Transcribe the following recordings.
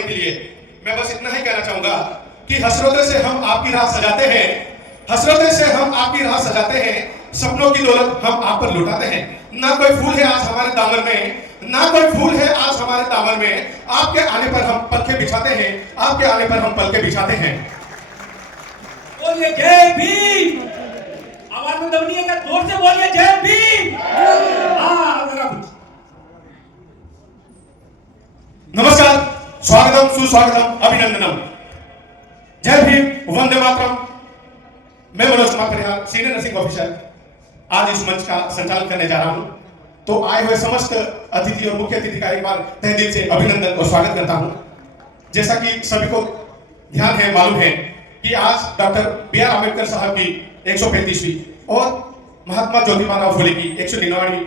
बढ़ाने के लिए मैं बस इतना ही कहना चाहूंगा कि हसरतों से हम आपकी राह सजाते हैं, हसरतों से हम आपकी राह सजाते हैं, सपनों की दौलत हम आप पर लुटाते हैं। ना कोई फूल है आज हमारे दामन में, ना कोई फूल है आज हमारे दामन में, आपके आने पर हम पलके बिछाते हैं, आपके आने पर हम पलके बिछाते हैं। बोलिए जय भीम, आवाज में दम नहीं है क्या? जोर से बोलिए जय भीम। नमस्कार, स्वागतम, सुस्वागतम, अभिनंदनम। जय भीम, वंदे मातरम। मैं मनोज कुमार परिहार, सीनियर नर्सिंग ऑफिसर, आज इस मंच का संचालन करने जा रहा हूं। तो आए हुए समस्त अतिथि और मुख्य अतिथि का एक बार तहे दिल से अभिनंदन और स्वागत करता हूं। जैसा कि सभी को ध्यान है, मालूम है कि आज डॉक्टर B.R. अम्बेडकर साहब की 135वीं और महात्मा ज्योतिबा फुले की 199वीं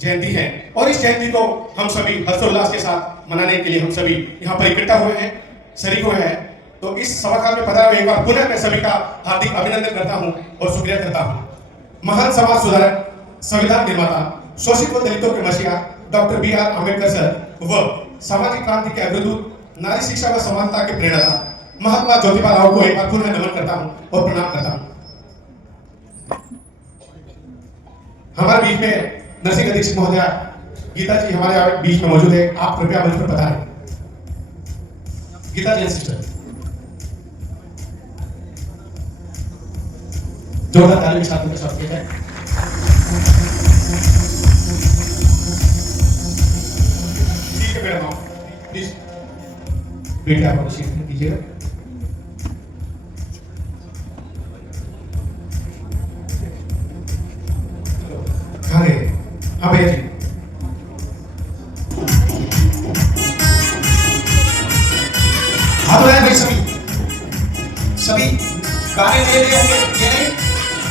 जयंती है और इस जयंती को हम सभी हर्षोल्लास के साथ मनाने के लिए हम सभी यहाँ पर इकट्ठा हुए हैं, शरीक हुए हैं। तो इस सभागार में पधारे एक बार पुनः मैं सभी का हार्दिक अभिनंदन करता हूँ और शुक्रिया करता हूँ। महान समाज सुधारक, संविधान निर्माता, शोषित व दलितों के मसीहा डॉक्टर B.R. अम्बेडकर सर व सामाजिक क्रांति के अग्रदूत, नारी शिक्षा व समानता के प्रेरणादाता महात्मा ज्योतिबा राव को एक बार पुनः नमन करता हूँ और प्रणाम करता हूँ। हमारे बीच में नर्सिंग अधीक्षक महोदया गीता जी हमारे बीच में मौजूद है, आप कृपया मंच पर पधारें। गीता जी सिस्टर, जोरदार ताली के साथ उनका स्वागत किया जाए। ठीक है मैडम, प्लीज बेटे आप अपनी सीट दीजिएगा। हाँ भैया जी, हाथ उठाए भाई सभी गाने ले रहे होंगे, ये नहीं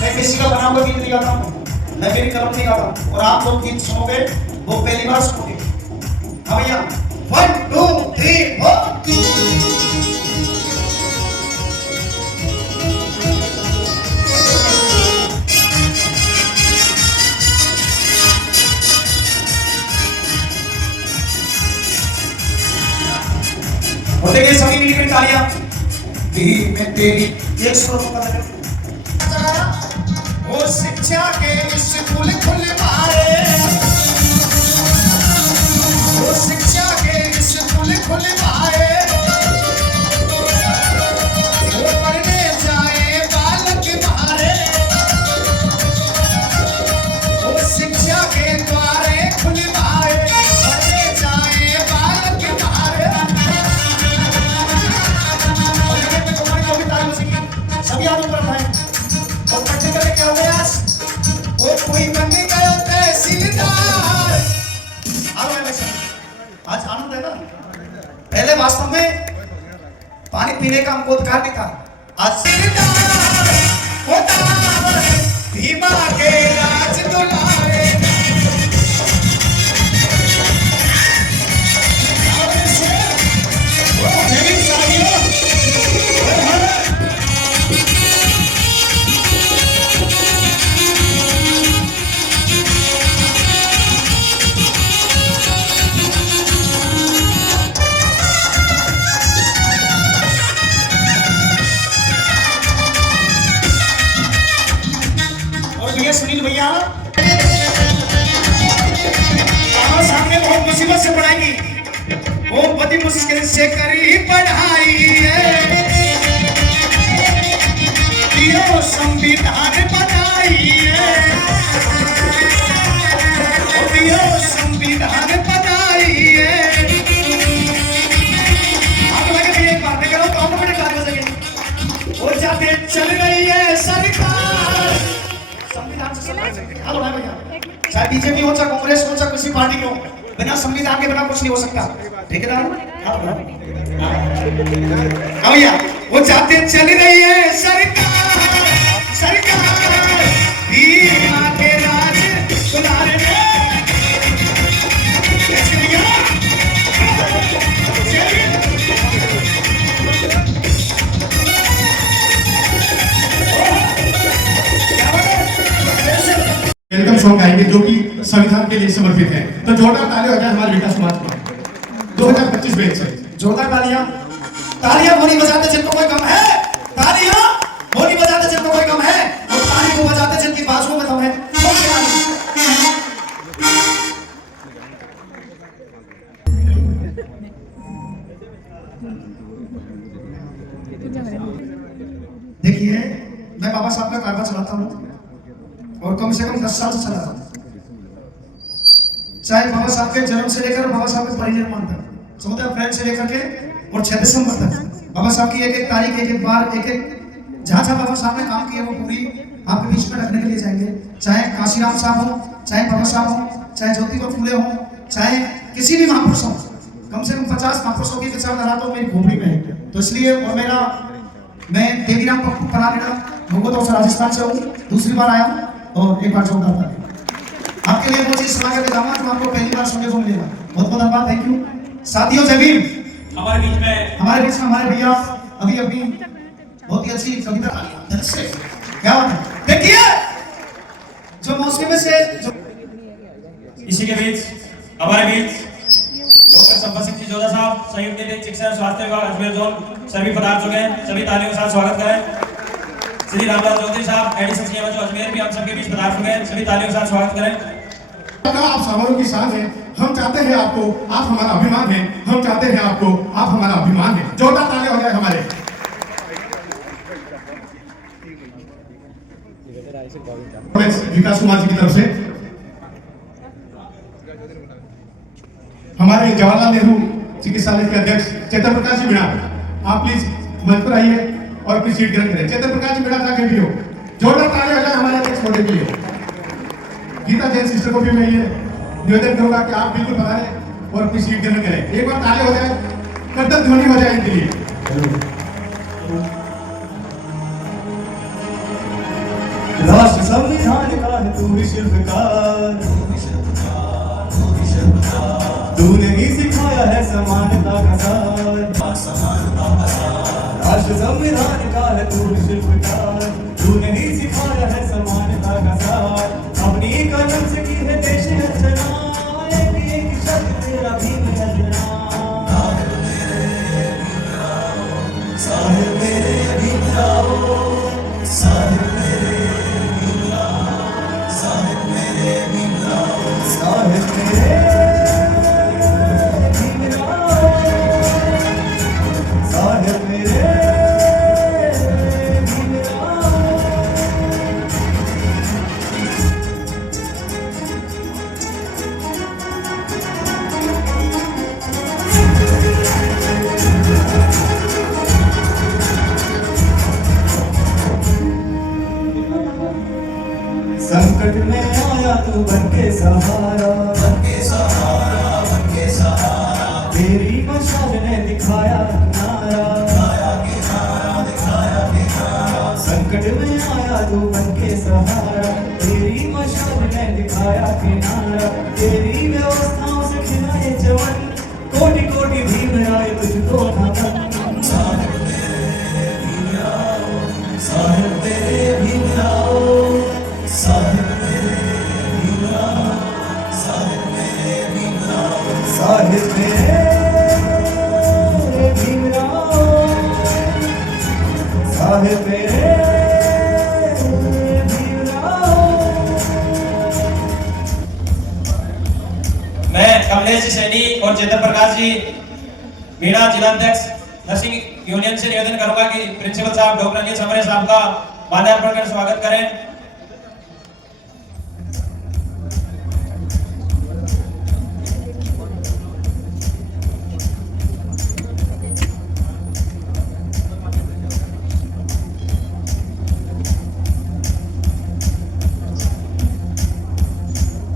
मैं किसी का बना हुआ गीत नहीं गाता हूँ, मैं मेरी कलम नहीं गाता हूँ और आप लोग गीत सुनोगे वो पहली बार सुनोगे। हाँ भैया, 1 2 3 4। होते गए सभी मिलकर तालियां। मैं तेरी एक सुनो तो पता चले वो शिक्षा के स्कूल खुलवाए, वो शिक्षा के स्कूल खुलवाए, वो पढ़ने जाए बालक मारे, वो शिक्षा के द्वारे खुलवाए, पढ़ने जाए बालक मारे। सभी हाथ ऊपर उठाएं और पढ़ने के लिए क्या हुआ आज? वो कोई बन गया तहसीलदार। आज आनंद है ना? पहले वास्तव में पानी पीने का हमको अधिकार नहीं था, आज तहसीलदार होता भीमा के राज दुलारे। सुनील भैया सामने बहुत मुसीबत से पढ़ाएंगी, बहुत बड़ी मुश्किल से करी पढ़ाई है, संविधान बनाई है, संविधान बनाई है। आप लगे भी एक बात करो तो ऑटोमेटिक बात हो सके। और जाते चल रही है सरकार संविधान से। हेलो भाई भैया, चाहे बीजेपी हो चाहे कांग्रेस हो चाहे किसी पार्टी हो, बिना संविधान के बिना कुछ नहीं हो सकता, ठीक है ना? हाँ भैया, वो जाते चल रही है सरकार, सरकार भीमा के राज दुलारे में। वेलकम सॉन्ग गाएंगे जो कि संविधान के लिए समर्पित है। तो जोरदार ताली हो जाए हमारे विकास समाज को 2025 बैच से। जोरदार तालियां। तालियां वो नहीं बजाते जिनको कोई गम है, तालियां वो नहीं बजाते जिनको कोई गम है, और ताली को बजाते जिनकी बाजुओं में दम है। देखिए, मैं बाबा साहब का कारवा चलाता हूँ और कम से कम 10 साल से चला रहा हूँ। चाहे बाबा साहब के जन्म से लेकर बाबा साहब के परिनिर्वाण तक, 14 अप्रैल से लेकर के और 6 दिसंबर तक बाबा साहब की एक एक तारीख, एक एक बार, एक एक जहाँ बाबा साहब ने काम किया वो पूरी आपके बीच में रखने के लिए जाएंगे। चाहे काशीराम साहब हो, चाहे बाबा साहब हो, चाहे ज्योतिबा फूले हो, चाहे किसी भी महापुरुष हो, कम से कम 50 महापुरुषों की विचारधारा तो मेरी खोपड़ी में है। तो इसलिए और मैं देवीराम पप्पू परागड़ा भोगों से राजस्थान से हूँ, दूसरी बार आया हूँ और एक बार जोरदार था आपके लिए वो चीज सुना के जाऊंगा जो आपको पहली बार सुनने को मिलेगा। बहुत बहुत धन्यवाद, थैंक यू। साथियों, जय भीम। हमारे बीच में हमारे भैया अभी बहुत ही अच्छी कविता क्या बात है। देखिए जो मौसमी से जो इसी के बीच हमारे बीच डॉक्टर संपत सिंह जी जोधा साहब, संयुक्त निदेशक शिक्षा स्वास्थ्य विभाग अजमेर जोन, सभी पधार चुके हैं। सभी तालियों के साथ स्वागत करें। श्री रामलाल चौधरी साहब, एडिशनल सीएमओ अजमेर भी हम सबके बीच पधार चुके हैं। सभी तालियों के साथ स्वागत करें। आप समारोह की शान है, हम चाहते हैं आपको, आप हमारा अभिमान है, हम चाहते हैं आपको, आप हमारा अभिमान है। जोरदार तालियां हो जाए हमारे विकास कुमार जी की तरफ से। हमारे जवाहरलाल नेहरू चिकित्सालय के अध्यक्ष चेतन प्रकाश जी मीणा, आप प्लीज मंच पर आइए और अपनी सीट ग्रहण करें। चेतन प्रकाश जी मीणा जाके भी हो, जोरदार तालियां हो जाए हमारे अध्यक्ष महोदय के लिए। गीता जैन सिस्टर को भी मैं ये निवेदन करूंगा कि आप बिल्कुल पधारें और अपनी सीट ग्रहण करें। एक बार ताली हो जाए, कर्तव्य ध्वनि हो जाए इनके लिए। राष्ट्र संविधान का है तू शिल्पकार, तूने ही सिखाया है समानता का सार। राष्ट्र संविधान का है तू शिल्पकार, तूने ही सिखाया है समानता का सार। अपनी कलम से की है देश रचना, एक शब्द तेरा भीम रचना। साहिब मेरे भीमराव, साहिब मेरे भीमराव, साहिब मेरे भीमराव, साहिब मेरे भीमराव, साहिब मेरे भीमराव। संकट में आया तू बनके सहारा, बनके सहारा, बनके सहारा। तेरी मशाल ने दिखाया किनारा, दिखाया किनारा, दिखाया किनारा। संकट में आया तू बनके सहारा, तेरी मशाल ने दिखाया किनारा। तेरी व्यवस्थाओं से खिलाए जवन, कोटि कोटि भीमराय तुझको नमन। साहिब मेरे भीमराव, साहिब मेरे भीमराव, साहिब मेरे भीमराव, साहिब मेरे भीमराव, साहिब मेरे भीमराव, साहिब मेरे भीमराव। मैं कमलेश सैनी और चेतन प्रकाश जी मीणा जिलाध्यक्ष नर्सिंग यूनियन से निवेदन करूंगा कि प्रिंसिपल साहब डॉक्टर अनिल समरे साहब का माल्यार्पण कर स्वागत करें।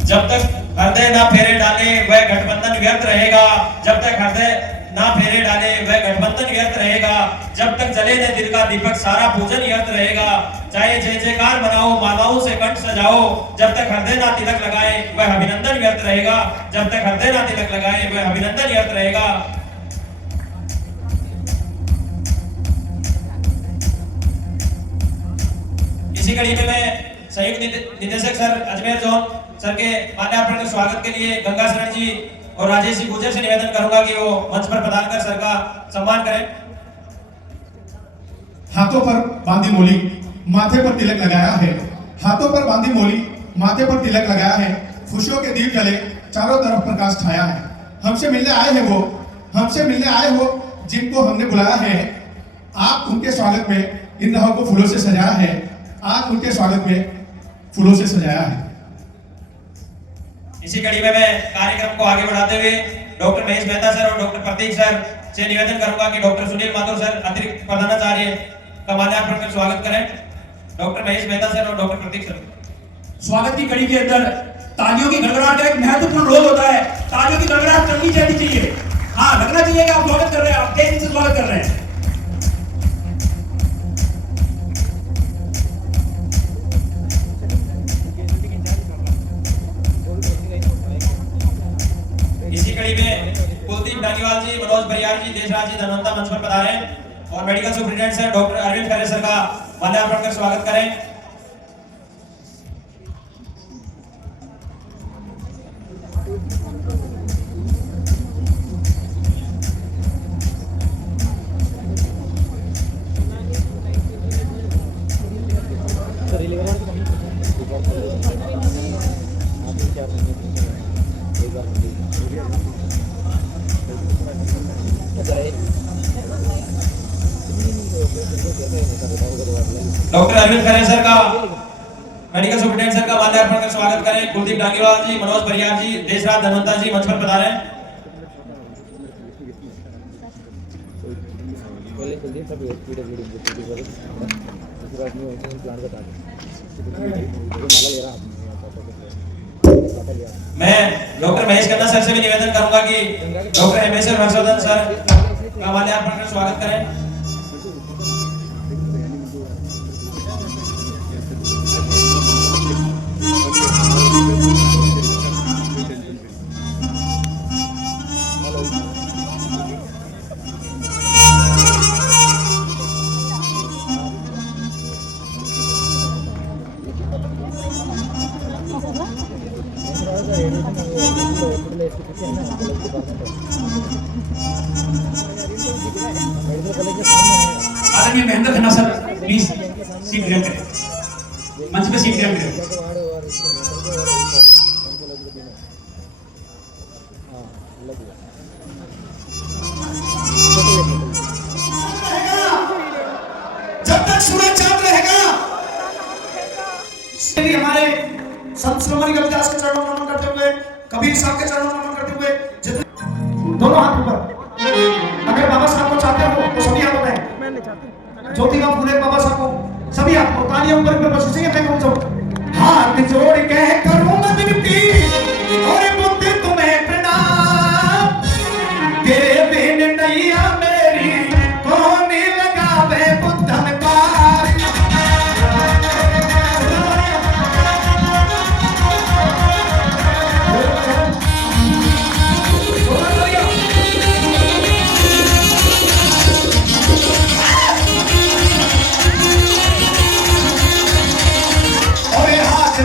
जब तक हृदय ना फेरे डाले वह गठबंधन व्यर्थ रहेगा, जब तक हृदय ना फेरे डाले वह गठबंधन व्यर्थ रहेगा। जब तक जले न दिल का दीपक सारा पूजन व्यर्थ रहेगा। चाहे जय जयकार मनाओ, मालाओं से कंठ सजाओ, जब तक हृदय ना तिलक लगाए वह अभिनंदन व्यर्थ रहेगा। जब तक हृदय ना तिलक लगाए वह अभिनंदन व्यर्थ रहेगा। इसी कड़ी में मैं संयुक्त निदेशक सर अजमेर जोन सर के माल्यार्पण के स्वागत के लिए गंगा शरण जी और राजेश जी गुजर से निवेदन करूंगा कि वो मंच पर प्रदान कर सर का सम्मान करें। हाथों पर बांधी मोली, माथे पर तिलक लगाया है। हाथों पर बांधी मोली, माथे पर तिलक लगाया है। खुशियों के दीप जले, चारों तरफ प्रकाश छाया है। हमसे मिलने आए हैं वो, हमसे मिलने आए हो जिनको हमने बुलाया है। आप उनके स्वागत में इन राहों को फूलों से सजाया है। आप उनके स्वागत में फूलों से सजाया है। इसी कड़ी में मैं कार्यक्रम को आगे बढ़ाते हुए डॉक्टर महेश मेहता सर और डॉक्टर प्रतीक सर से निवेदन करूंगा कि डॉक्टर सुनील माथुर सर अतिरिक्त प्रधानाचार्य का माल्यार्पण कर स्वागत करें। डॉक्टर महेश मेहता सर और डॉक्टर प्रतीक सर। स्वागत की कड़ी के अंदर तालियों की गड़गड़ाहट का एक महत्वपूर्ण रोल होता है। तालियों की गड़गड़ाहट करनी चाहिए। हाँ, लगना चाहिए कि आप स्वागत कर रहे हैं, आप तेजी से स्वागत कर रहे हैं। इसी कड़ी में कुलदीप डालीवाल जी, मनोज बरियार जी, देशराज जी धनवंता मंच पर पधारे और medical superintendent sir doctor Arvind Khare sir का माल्यार्पण कर स्वागत करें। डॉक्टर अरविंद खरे सर का मेडिकल सुपरिटेंडेंट सर का माल्यार्पण कर स्वागत करें। कुलदीप डांगीवाल जी, मनोज बरियार जी, देशराज धनवंता जी मंच पर पधारे। मैं डॉक्टर महेश खन्ना सर से भी निवेदन करूंगा कि डॉक्टर हेमेश्वर हर्षवर्धन सर का माल्यार्पण कर स्वागत करें। आदरणीय Mahendra Khanna sir please seat ग्रहण करें, मंच पे सीट ग्रहण करें। जब तक सूरज चांद रहेगा हमारे संत श्रोमणी रविदास के चरणों में नमन करते हुए, कबीर साहब के चरणों में नमन करते हुए, दोनों हाथ ऊपर। अगर बाबा साहब को चाहते हो तो सभी हाथ उठाएं। ज्योतिबा फुले बाबा साहब को सभी हाथ को तालियां ऊपर ऊपर बस उसी के फेंको। हाथ जोड़ के करूं मैं विनती और बुद्ध तुम्हें प्रणाम। तेरे बिन नैया मेरी कौन लगावे बुद्धन पार।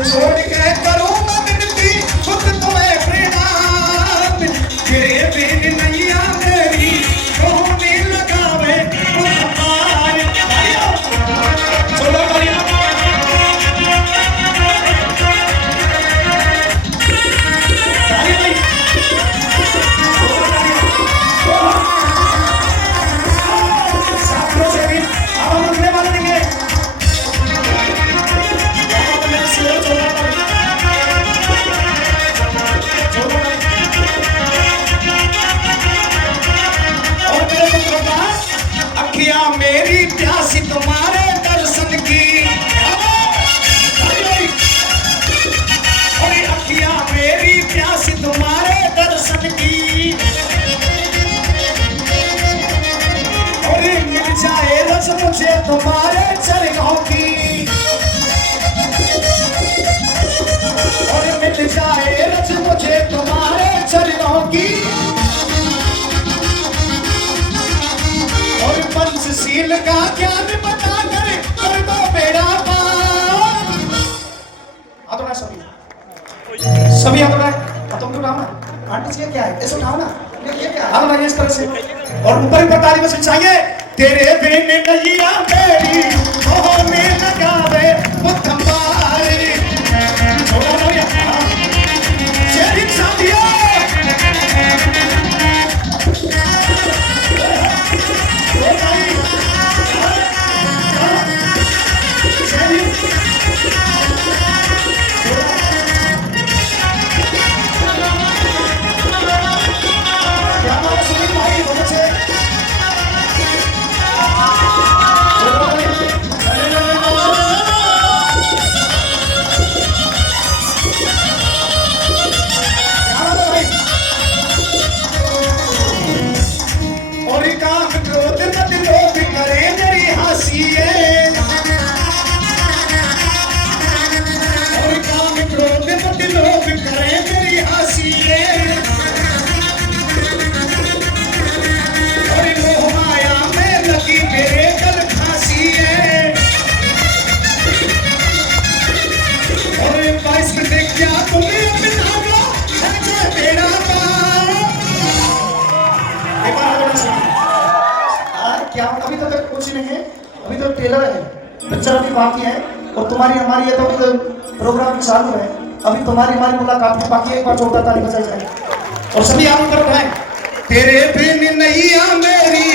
छोड़ के करूं मैं विनती खुद तुम्हें प्रणाम। तेरे बिन नैया मेरी कौन लगावे बुद्ध पार। चलो बढ़िया साथियों से भी अब हम उठने वाले देंगे। अखियां मेरी प्यासी तुम्हारे दर्शन की, अरे अखियां मेरी प्यासी तुम्हारे दर्शन की। अरे मिल जाए रस मुझे तुम्हारे चरणों की। और मिल जाए रस मुझे तुम्हारे चरणों की। और पंचशील का ज्ञान बता कर दो मेरा पार। हाथ उठाए सभी, सभी हाथ उठाए, हाथों को उठाओ ना। आंटी जी ये क्या है? ऐसे उठाओ ना, ये क्या है? हाँ भाई इस तरह से, और ऊपर ही ताली बजनी चाहिए। तेरे बिन नैया मेरी मोह में न गावे मुतम्बारी। शेरिक साथियों क्या अभी तो तक कुछ नहीं है, अभी तो ट्रेलर है, पिक्चर अभी बाकी है और तुम्हारी हमारी है तो प्रोग्राम चालू है। अभी तुम्हारी हमारी मुलाकात है, बाकी एक बार जोरदार ताली बजाई जाए और सभी आप ऊपर उठाएं। तेरे बिन नैया मेरी